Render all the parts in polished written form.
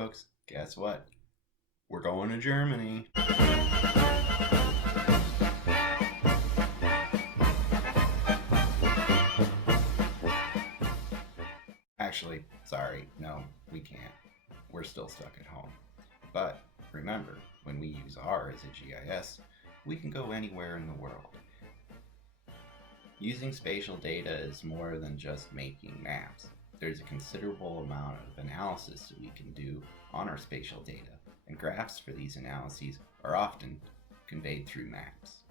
folks, guess what? We're going to Germany. Actually, sorry, no, we can't. We're still stuck at home. But remember, when we use R as a GIS, we can go anywhere in the world. Using spatial data is more than just making maps. There's a considerable amount of analysis that we can do on our spatial data, and graphs for these analyses are often conveyed through maps.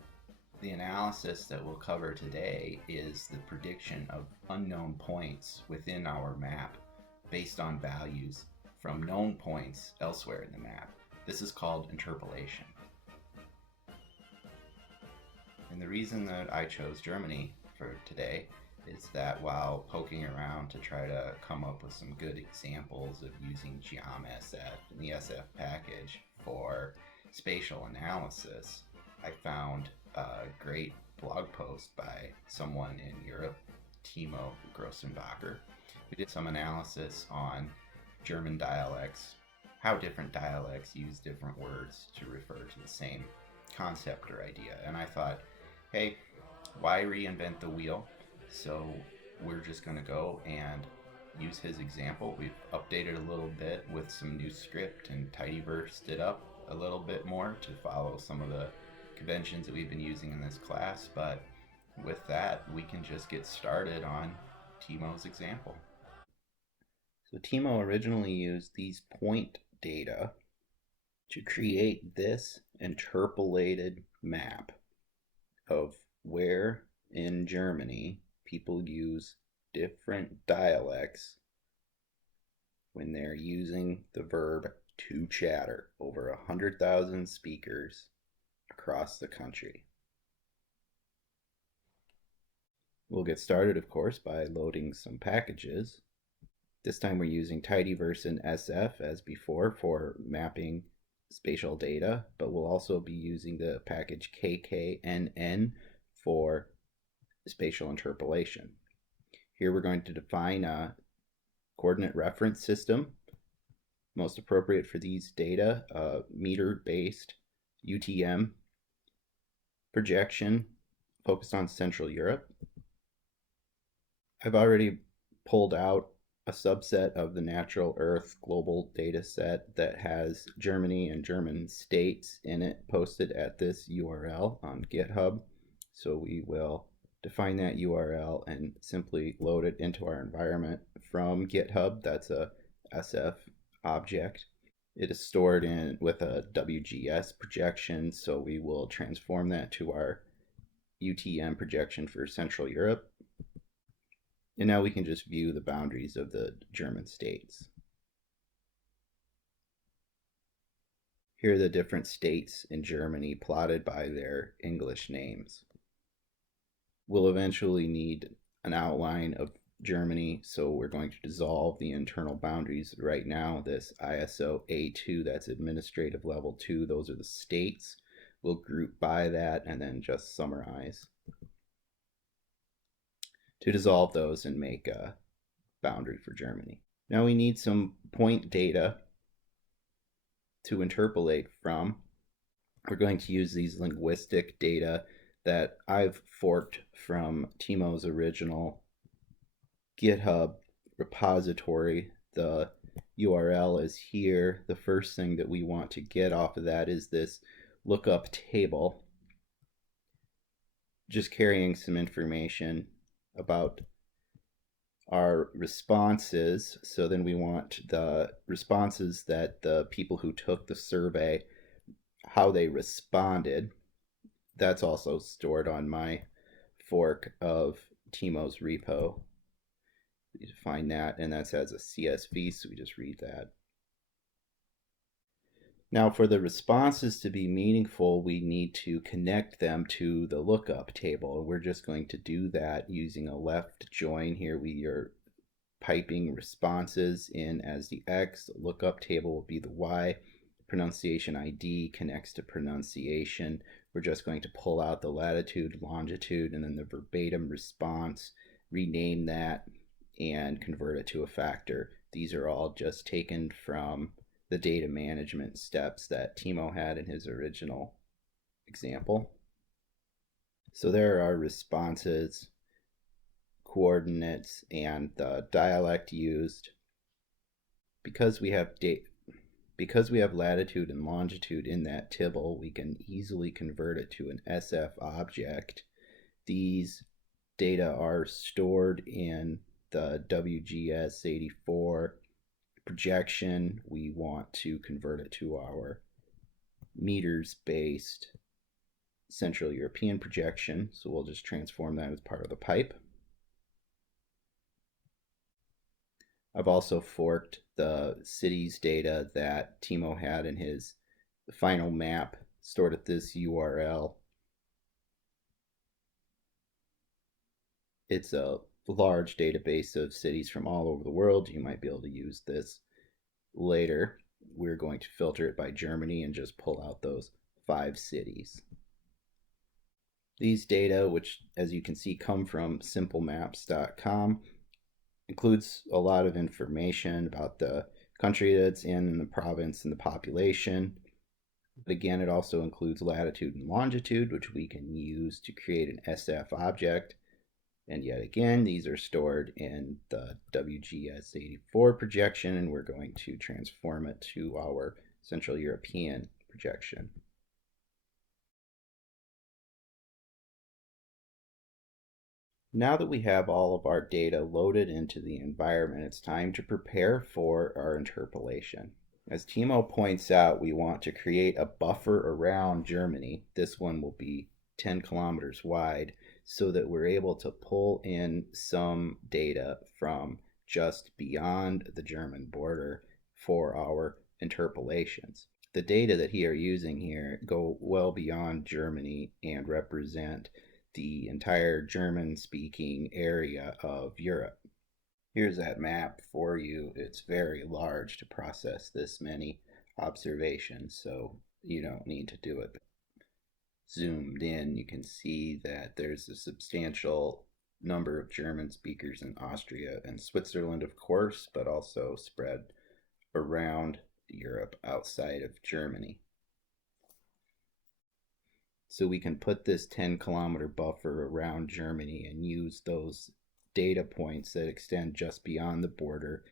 The analysis that we'll cover today is the prediction of unknown points within our map based on values from known points elsewhere in the map. This is called interpolation. And the reason that I chose Germany for today is that while poking around to try to come up with some good examples of using GeomSF and the SF package for spatial analysis, I found a great blog post by someone in Europe, Timo Grossenbacher, who did some analysis on German dialects, how different dialects use different words to refer to the same concept or idea. And I thought, hey, why reinvent the wheel? So we're just going to go and use his example. We've updated a little bit with some new script and tidyversed it up a little bit more to follow some of the conventions that we've been using in this class. But with that, we can just get started on Timo's example. So Timo originally used these point data to create this interpolated map of where in Germany people use different dialects when they're using the verb to chatter, over 100,000 speakers across the country. We'll get started, of course, by loading some packages. This time we're using tidyverse and SF as before for mapping spatial data, but we'll also be using the package KKNN for spatial interpolation. Here we're going to define a coordinate reference system, most appropriate for these data, meter-based UTM projection focused on Central Europe. I've already pulled out a subset of the Natural Earth global data set that has Germany and German states in it posted at this URL on GitHub. So we will define that URL and simply load it into our environment from GitHub. That's a SF object. It is stored in with a WGS projection, so we will transform that to our UTM projection for Central Europe. And now we can just view the boundaries of the German states. Here are the different states in Germany plotted by their English names. We'll eventually need an outline of Germany, so we're going to dissolve the internal boundaries. Right now, this ISO A2, that's administrative level 2, those are the states. We'll group by that and then just summarize to dissolve those and make a boundary for Germany. Now we need some point data to interpolate from. We're going to use these linguistic data that I've forked from Timo's original GitHub repository. The URL is here. The first thing that we want to get off of that is this lookup table, just carrying some information about our responses. So then we want the responses that the people who took the survey, how they responded. That's also stored on my fork of Timo's repo. We define that, and that's as a CSV, so we just read that. Now for the responses to be meaningful, we need to connect them to the lookup table. We're just going to do that using a left join here. We are piping responses in as the X, the lookup table will be the Y, pronunciation ID connects to pronunciation. We're just going to pull out the latitude, longitude, and then the verbatim response, rename that, and convert it to a factor. These are all just taken from the data management steps that Timo had in his original example. So there are responses, coordinates, and the dialect used. Because we have latitude and longitude in that tibble, we can easily convert it to an SF object. These data are stored in the WGS84 projection. We want to convert it to our meters-based Central European projection, so we'll just transform that as part of the pipe. I've also forked the cities data that Timo had in his final map stored at this URL. It's a large database of cities from all over the world. You might be able to use this later. We're going to filter it by Germany and just pull out those 5 cities. These data, which as you can see come from simplemaps.com, includes a lot of information about the country that it's in and the province and the population. But again, it also includes latitude and longitude, which we can use to create an SF object. And yet again, these are stored in the WGS84 projection, and we're going to transform it to our Central European projection. Now that we have all of our data loaded into the environment, it's time to prepare for our interpolation. As Timo points out, we want to create a buffer around Germany. This one will be 10 kilometers wide, so that we're able to pull in some data from just beyond the German border for our interpolations. The data that we are using here go well beyond Germany and represent the entire German-speaking area of Europe. Here's that map for you. It's very large to process this many observations, so you don't need to do it. Zoomed in, you can see that there's a substantial number of German speakers in Austria and Switzerland, of course, but also spread around Europe outside of Germany. So we can put this 10-kilometer buffer around Germany and use those data points that extend just beyond the border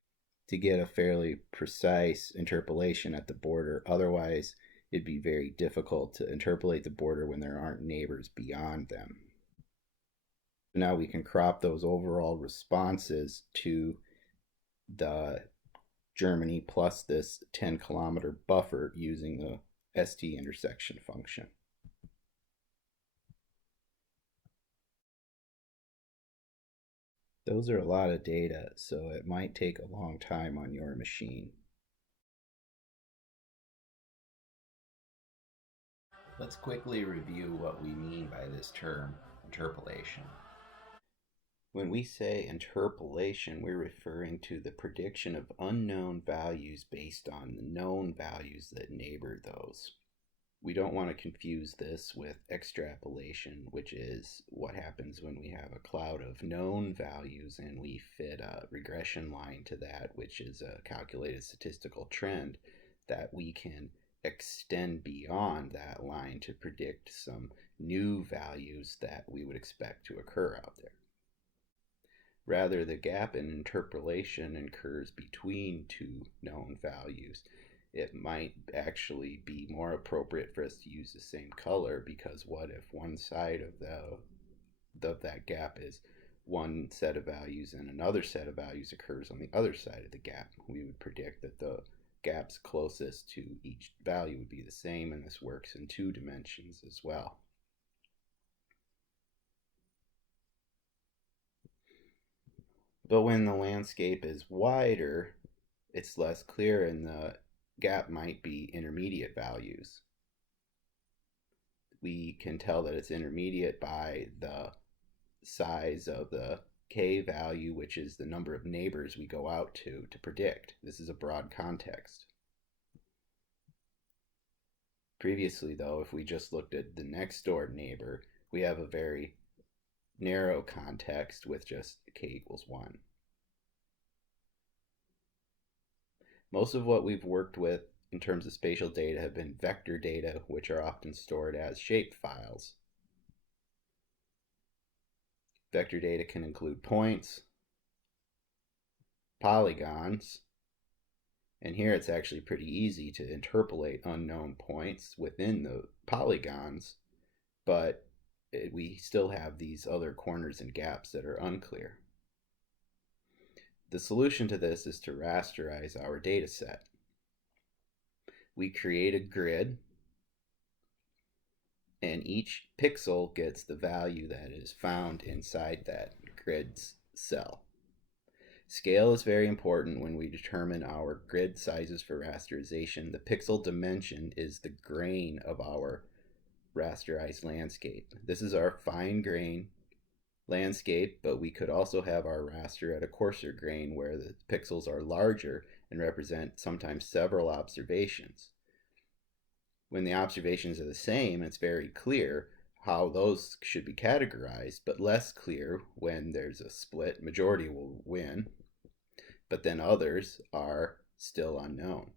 to get a fairly precise interpolation at the border. Otherwise, it'd be very difficult to interpolate the border when there aren't neighbors beyond them. Now we can crop those overall responses to the Germany plus this 10-kilometer buffer using the ST intersection function. Those are a lot of data, so it might take a long time on your machine. Let's quickly review what we mean by this term, interpolation. When we say interpolation, we're referring to the prediction of unknown values based on the known values that neighbor those. We don't want to confuse this with extrapolation, which is what happens when we have a cloud of known values and we fit a regression line to that, which is a calculated statistical trend that we can extend beyond that line to predict some new values that we would expect to occur out there. Rather, the gap in interpolation occurs between two known values. It might actually be more appropriate for us to use the same color, because what if one side of that gap is one set of values and another set of values occurs on the other side of the gap? We would predict that the gaps closest to each value would be the same, and this works in 2 dimensions as well. But when the landscape is wider, it's less clear and the gap might be intermediate values. We can tell that it's intermediate by the size of the k value, which is the number of neighbors we go out to predict. This is a broad context. Previously, though, if we just looked at the next door neighbor, we have a very narrow context with just k equals 1. Most of what we've worked with in terms of spatial data have been vector data, which are often stored as shape files. Vector data can include points, polygons, and here it's actually pretty easy to interpolate unknown points within the polygons, but we still have these other corners and gaps that are unclear. The solution to this is to rasterize our data set. We create a grid, and each pixel gets the value that is found inside that grid's cell. Scale is very important when we determine our grid sizes for rasterization. The pixel dimension is the grain of our rasterized landscape. This is our fine grain landscape, but we could also have our raster at a coarser grain where the pixels are larger and represent sometimes several observations. When the observations are the same, it's very clear how those should be categorized, but less clear when there's a split. Majority will win, but then others are still unknown.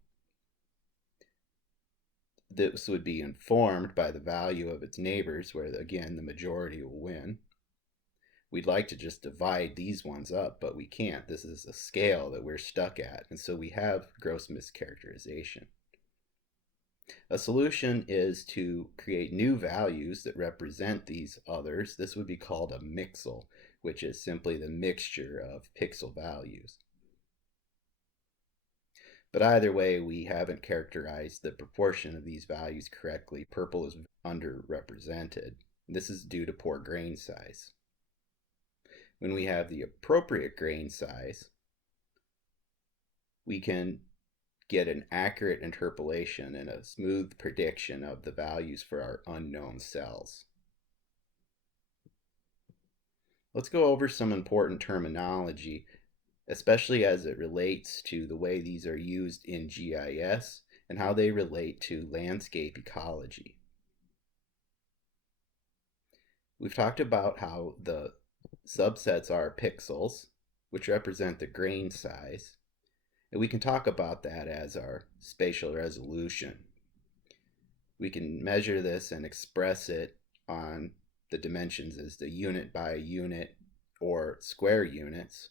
This would be informed by the value of its neighbors, where again the majority will win. We'd like to just divide these ones up, but we can't. This is a scale that we're stuck at, and so we have gross mischaracterization. A solution is to create new values that represent these others. This would be called a mixel, which is simply the mixture of pixel values. But either way, we haven't characterized the proportion of these values correctly. Purple is underrepresented. This is due to poor grain size. When we have the appropriate grain size, we can get an accurate interpolation and a smooth prediction of the values for our unknown cells. Let's go over some important terminology, especially as it relates to the way these are used in GIS and how they relate to landscape ecology. We've talked about how the subsets are pixels, which represent the grain size, and we can talk about that as our spatial resolution. We can measure this and express it on the dimensions as the unit by unit or square units.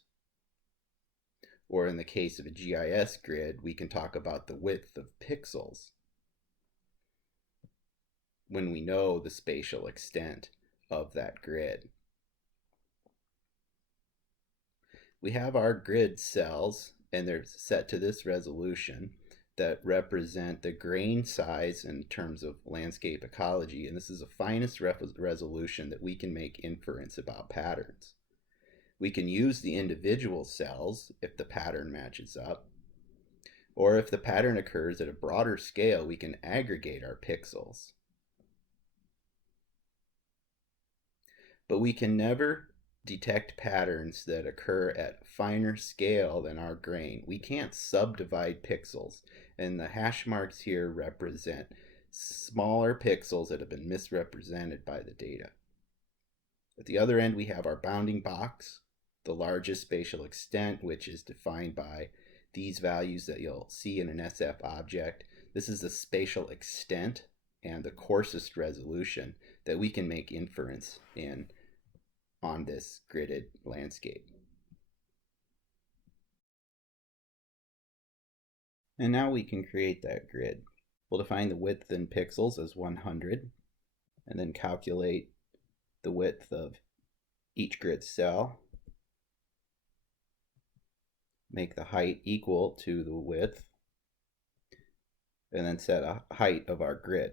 Or in the case of a GIS grid, we can talk about the width of pixels when we know the spatial extent of that grid. We have our grid cells, and they're set to this resolution that represent the grain size in terms of landscape ecology, and this is the finest resolution that we can make inference about patterns. We can use the individual cells if the pattern matches up, or if the pattern occurs at a broader scale, we can aggregate our pixels. But we can never detect patterns that occur at finer scale than our grain. We can't subdivide pixels, and the hash marks here represent smaller pixels that have been misrepresented by the data. At the other end, we have our bounding box, the largest spatial extent, which is defined by these values that you'll see in an SF object. This is the spatial extent and the coarsest resolution that we can make inference in on this gridded landscape. And now we can create that grid. We'll define the width in pixels as 100, and then calculate the width of each grid cell. Make the height equal to the width, and then set a height of our grid.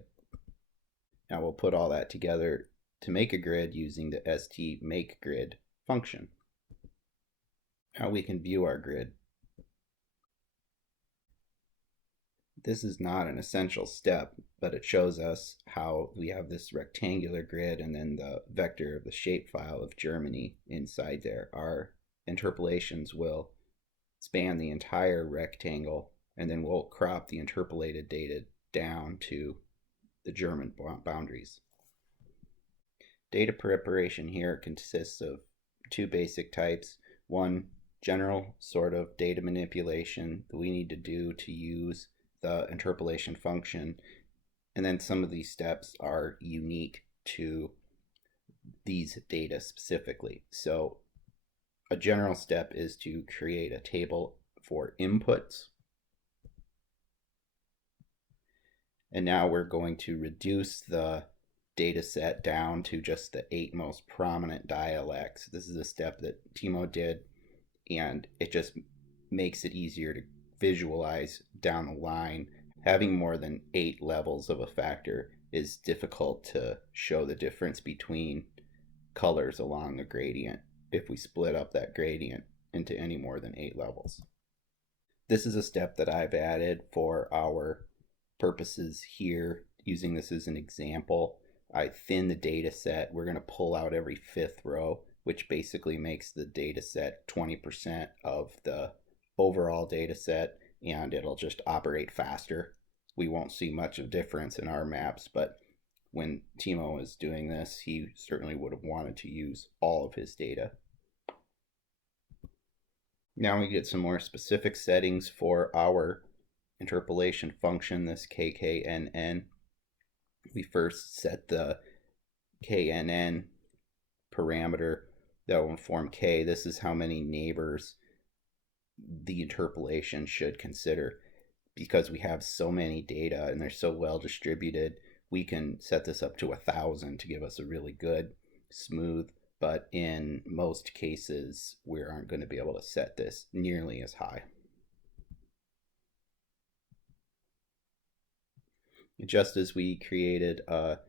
Now we'll put all that together to make a grid using the stMakeGrid function. Now we can view our grid. This is not an essential step, but it shows us how we have this rectangular grid and then the vector of the shapefile of Germany inside there. Our interpolations will span the entire rectangle, and then we'll crop the interpolated data down to the German boundaries. Data preparation here consists of two basic types. One general sort of data manipulation that we need to do to use the interpolation function. And then some of these steps are unique to these data specifically. So a general step is to create a table for inputs. And now we're going to reduce the data set down to just the 8 most prominent dialects. This is a step that Timo did, and it just makes it easier to visualize down the line. Having more than 8 levels of a factor is difficult to show the difference between colors along the gradient if we split up that gradient into any more than 8 levels. This is a step that I've added for our purposes here, using this as an example. I thin the data set. We're going to pull out every 5th row, which basically makes the data set 20% of the overall data set, and it'll just operate faster. We won't see much of difference in our maps, but when Timo was doing this, he certainly would have wanted to use all of his data. Now we get some more specific settings for our interpolation function, this KKNN. We first set the KNN parameter that will inform K. This is how many neighbors the interpolation should consider. Because we have so many data and they're so well distributed, we can set this up to 1,000 to give us a really good, smooth, but in most cases, we aren't going to be able to set this nearly as high. Just as we created a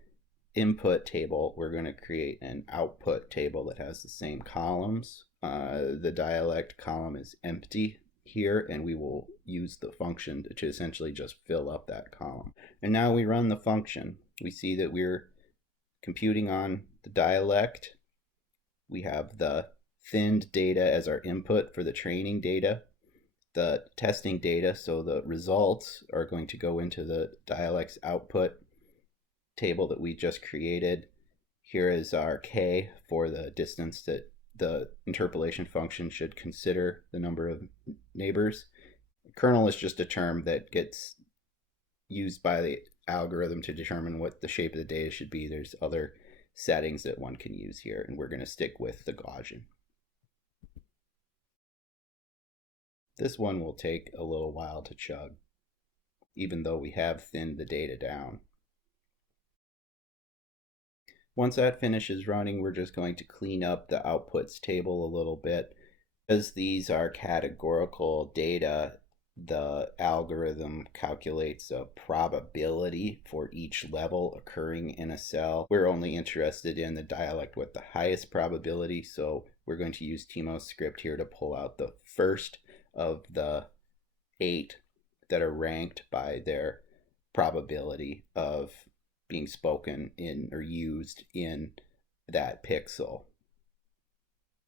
input table, we're going to create an output table that has the same columns. The dialect column is empty here, and we will use the function to essentially just fill up that column. And now we run the function. We see that we're computing on the dialect. We have the thinned data as our input for the training data, the testing data, so the results are going to go into the dialect's output table that we just created. Here is our K for the distance that the interpolation function should consider the number of neighbors. Kernel is just a term that gets used by the algorithm to determine what the shape of the data should be. There's other settings that one can use here, and we're going to stick with the Gaussian. This one will take a little while to chug, even though we have thinned the data down. Once that finishes running, we're just going to clean up the outputs table a little bit. As these are categorical data, the algorithm calculates a probability for each level occurring in a cell. We're only interested in the dialect with the highest probability, so we're going to use Timo's script here to pull out the first of the 8 that are ranked by their probability of being spoken in or used in that pixel.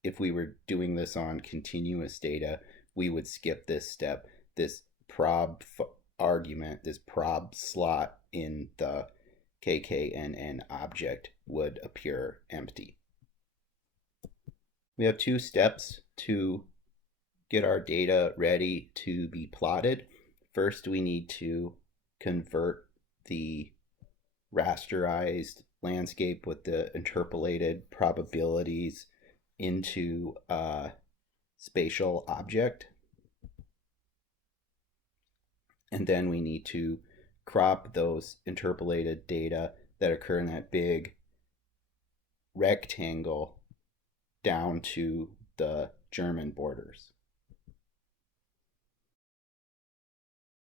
If we were doing this on continuous data, we would skip this step. This prob argument, this prob slot in the KKNN object would appear empty. We have 2 steps to get our data ready to be plotted. First, we need to convert the rasterized landscape with the interpolated probabilities into a spatial object. And then we need to crop those interpolated data that occur in that big rectangle down to the German borders.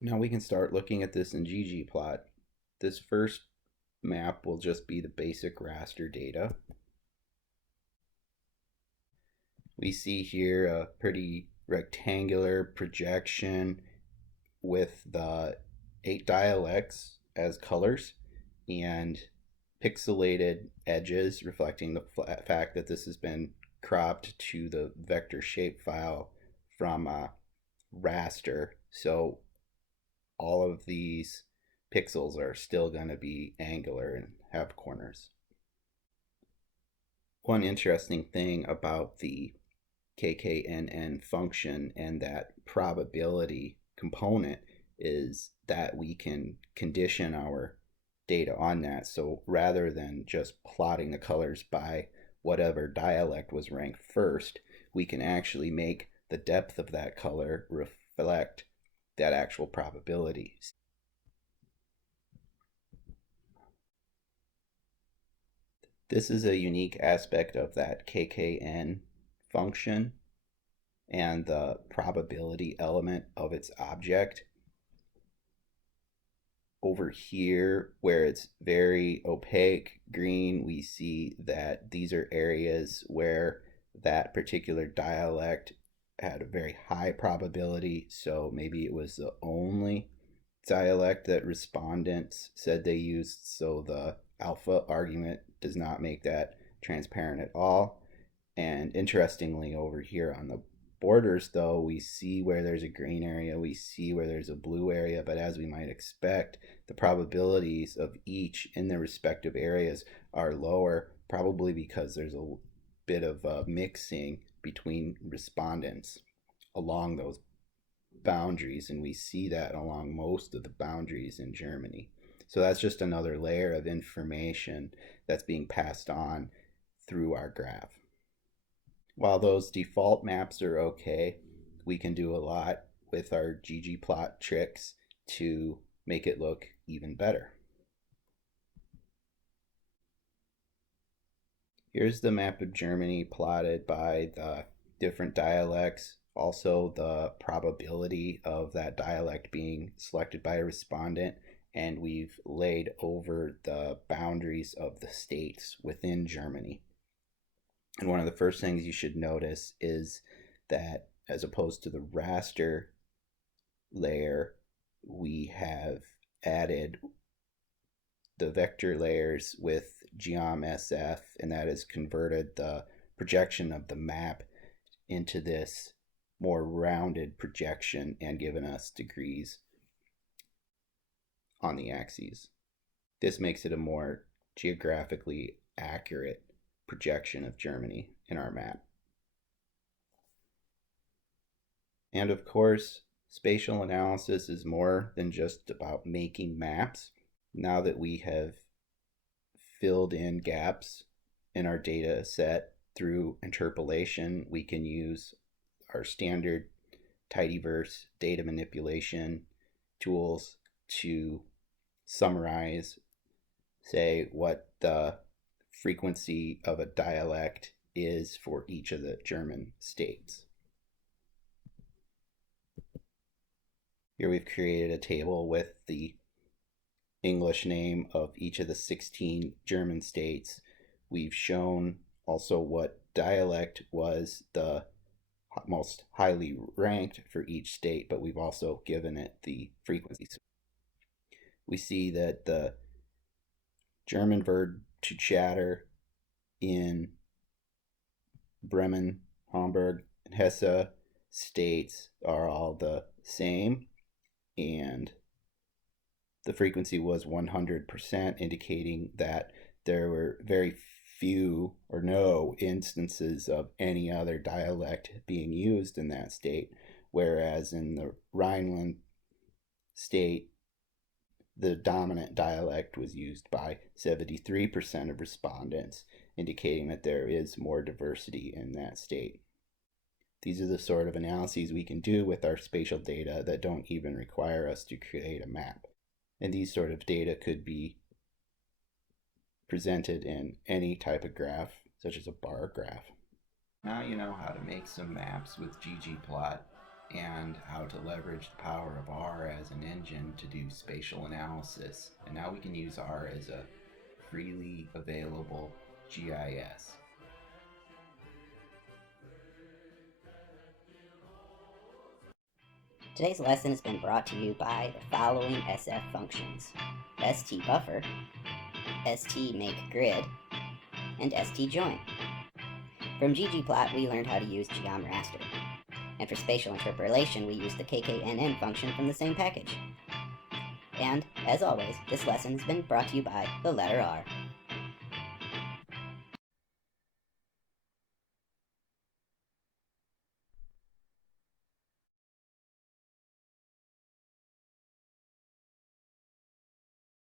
Now we can start looking at this in ggplot. This first map will just be the basic raster data. We see here a pretty rectangular projection with the 8 dialects as colors and pixelated edges reflecting the fact that this has been cropped to the vector shapefile from a raster. So all of these pixels are still going to be angular and have corners. One interesting thing about the kknn function and that probability component is that we can condition our data on that. So rather than just plotting the colors by whatever dialect was ranked first, we can actually make the depth of that color reflect that actual probability. This is a unique aspect of that kkn function and the probability element of its object. Over here, where it's very opaque green, we see that these are areas where that particular dialect had a very high probability, so maybe it was the only dialect that respondents said they used, so the alpha argument does not make that transparent at all. And interestingly, over here on the borders, though, we see where there's a green area, we see where there's a blue area, but as we might expect, the probabilities of each in their respective areas are lower, probably because there's a bit of mixing between respondents along those boundaries, and we see that along most of the boundaries in Germany. So that's just another layer of information that's being passed on through our graph. While those default maps are okay, we can do a lot with our ggplot tricks to make it look even better. Here's the map of Germany plotted by the different dialects, also the probability of that dialect being selected by a respondent, and we've laid over the boundaries of the states within Germany. And one of the first things you should notice is that as opposed to the raster layer, we have added the vector layers with geom_sf, and that has converted the projection of the map into this more rounded projection and given us degrees on the axes. This makes it a more geographically accurate projection of Germany in our map. And of course, spatial analysis is more than just about making maps. Now that we have filled in gaps in our data set through interpolation, we can use our standard tidyverse data manipulation tools to summarize, say, what the frequency of a dialect is for each of the German states. Here we've created a table with the English name of each of the 16 German states. We've shown also what dialect was the most highly ranked for each state, but we've also given it the frequency. We see that the German verb to chatter in Bremen, Hamburg, and Hesse states are all the same, and the frequency was 100%, indicating that there were very few or no instances of any other dialect being used in that state, whereas in the Rhineland state, the dominant dialect was used by 73% of respondents, indicating that there is more diversity in that state. These are the sort of analyses we can do with our spatial data that don't even require us to create a map. And these sort of data could be presented in any type of graph, such as a bar graph. Now you know how to make some maps with ggplot and how to leverage the power of R as an engine to do spatial analysis. And now we can use R as a freely available GIS. Today's lesson has been brought to you by the following SF functions: stbuffer, stMakeGrid, and stJoin. From ggplot, we learned how to use geom_raster. And for spatial interpolation, we used the kknn function from the same package. And, as always, this lesson has been brought to you by the letter R.